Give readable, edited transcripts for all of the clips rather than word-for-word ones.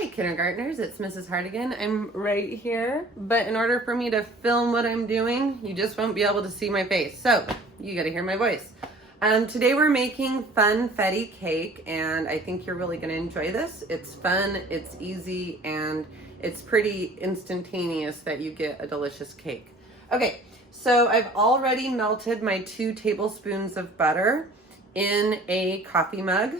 Hi kindergartners, it's Mrs. Hartigan. I'm right here, but in order for me to film what I'm doing, you just won't be able to see my face. So you gotta hear my voice. Today we're making Funfetti cake, and I think you're really gonna enjoy this. It's fun, it's easy, and it's pretty instantaneous that you get a delicious cake. Okay, so I've already melted my 2 tablespoons of butter in a coffee mug.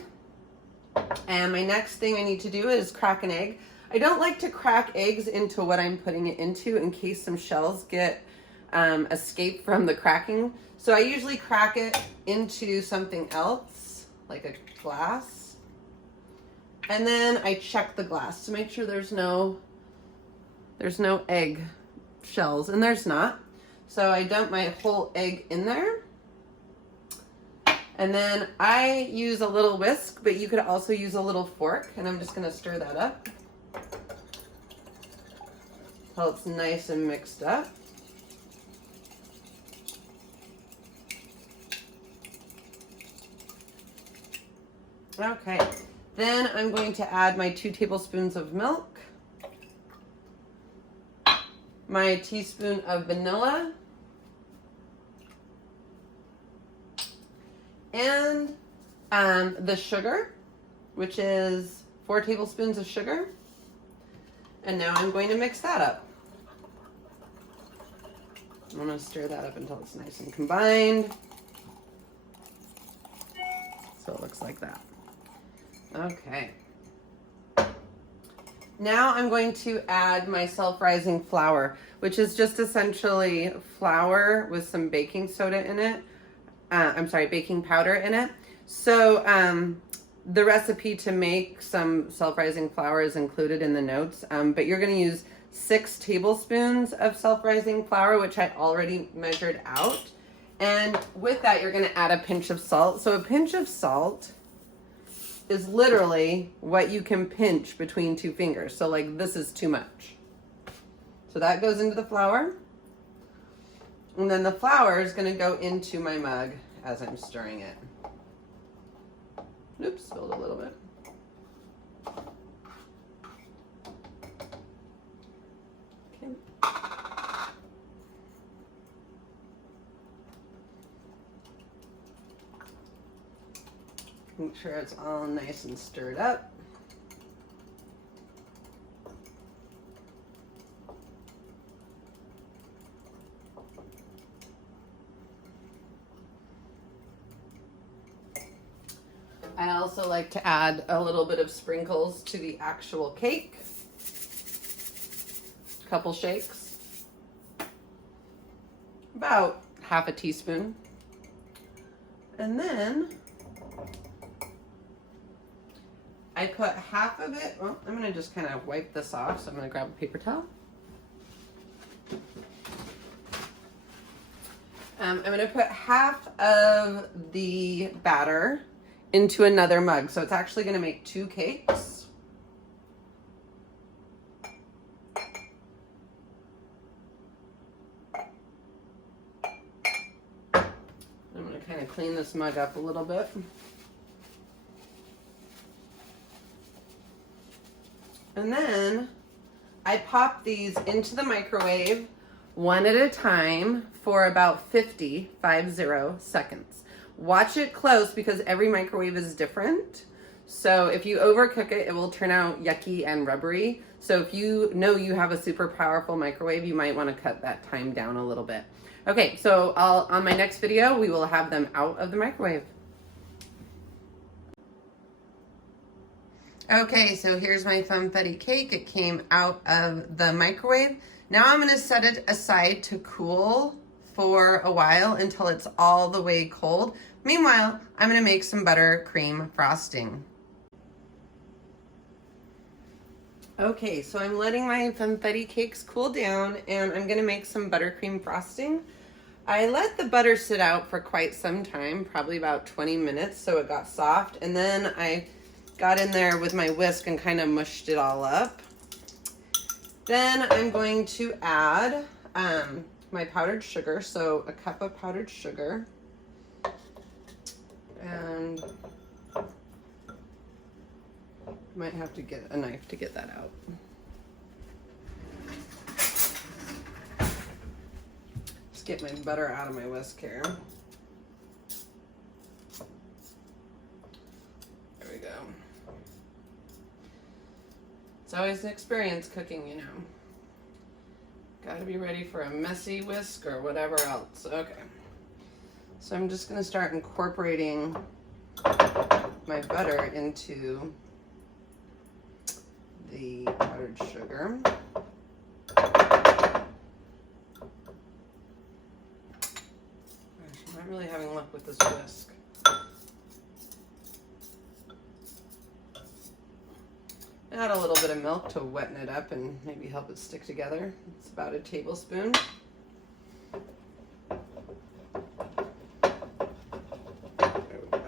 And my next thing I need to do is crack an egg. I don't like to crack eggs into what I'm putting it into in case some shells get escape from the cracking. So I usually crack it into something else, like a glass. And then I check the glass to make sure there's no egg shells, and there's not. So I dump my whole egg in there. And then I use a little whisk, but you could also use a little fork, and I'm just gonna stir that up until it's nice and mixed up. Okay, then I'm going to add my 2 tablespoons of milk, my teaspoon of vanilla, and the sugar, which is 4 tablespoons of sugar. And now I'm going to mix that up. I'm going to stir that up until it's nice and combined. So it looks like that. Okay. Now I'm going to add my self-rising flour, which is just essentially flour with some baking soda in it. Baking powder in it. So the recipe to make some self-rising flour is included in the notes, but you're going to use 6 tablespoons of self-rising flour, which I already measured out. And with that, you're going to add a pinch of salt. So a pinch of salt is literally what you can pinch between 2 fingers. So like this is too much. So that goes into the flour. And then the flour is going to go into my mug as I'm stirring it. Oops, spilled a little bit. Okay. Make sure it's all nice and stirred up. I also like to add a little bit of sprinkles to the actual cake. A couple shakes. About half a teaspoon. And then I put half of it, well, I'm gonna just kind of wipe this off, so I'm gonna grab a paper towel. I'm gonna put half of the batter into another mug. So it's actually going to make 2 cakes. I'm going to kind of clean this mug up a little bit. And then I pop these into the microwave one at a time for about 50 seconds. Watch it close because every microwave is different. So if you overcook it, it will turn out yucky and rubbery. So if you know you have a super powerful microwave, you might want to cut that time down a little bit. Okay, so on my next video, we will have them out of the microwave. Okay, so here's my Funfetti cake. It came out of the microwave. Now I'm going to set it aside to cool for a while until it's all the way cold. Meanwhile, I'm going to make some buttercream frosting. Okay, so I'm letting my Funfetti cakes cool down, and I'm going to make some buttercream frosting. I let the butter sit out for quite some time, probably about 20 minutes, so it got soft, and then I got in there with my whisk and kind of mushed it all up. Then I'm going to add my powdered sugar, so a cup of powdered sugar, and Might have to get a knife to get that out. Let's get my butter out of my whisk here. There we go. It's always an experience cooking, you know. Gotta be ready for a messy whisk or whatever else. Okay. So I'm just gonna start incorporating my butter into the powdered sugar. Gosh, I'm not really having luck with this whisk. Add a little bit of milk to wetten it up and maybe help it stick together. It's about a tablespoon. There we go.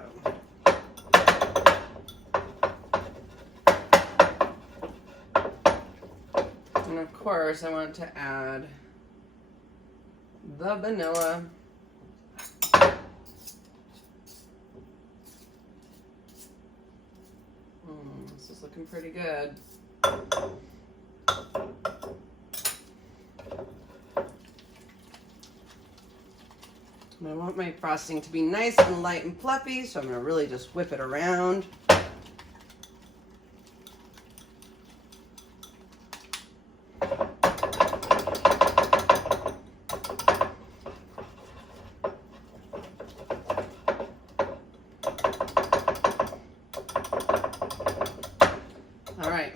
And of course, I want to add the vanilla. This is looking pretty good. And I want my frosting to be nice and light and fluffy, so I'm going to really just whip it around.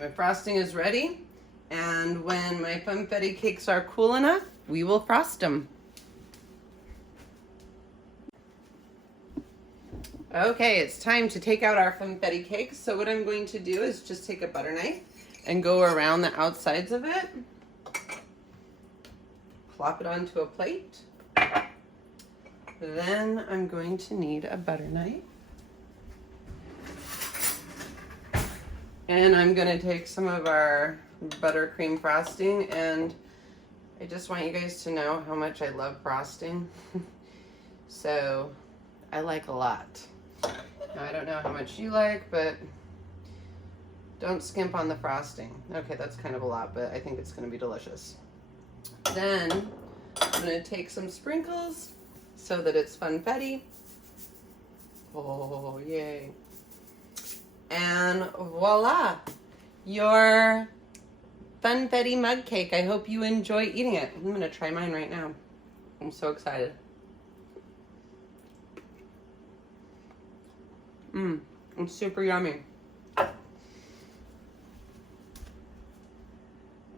My frosting is ready, and when my funfetti cakes are cool enough, we will frost them. Okay, it's time to take out our funfetti cakes. So what I'm going to do is just take a butter knife and go around the outsides of it. Plop it onto a plate. Then I'm going to need a butter knife. And I'm gonna take some of our buttercream frosting, and I just want you guys to know how much I love frosting. So I like a lot. Now I don't know how much you like, but don't skimp on the frosting. Okay, that's kind of a lot, but I think it's gonna be delicious. Then I'm gonna take some sprinkles so that it's funfetti. Oh, yay. And voila, your funfetti mug cake. I hope you enjoy eating it. I'm gonna try mine right now. I'm so excited. It's super yummy.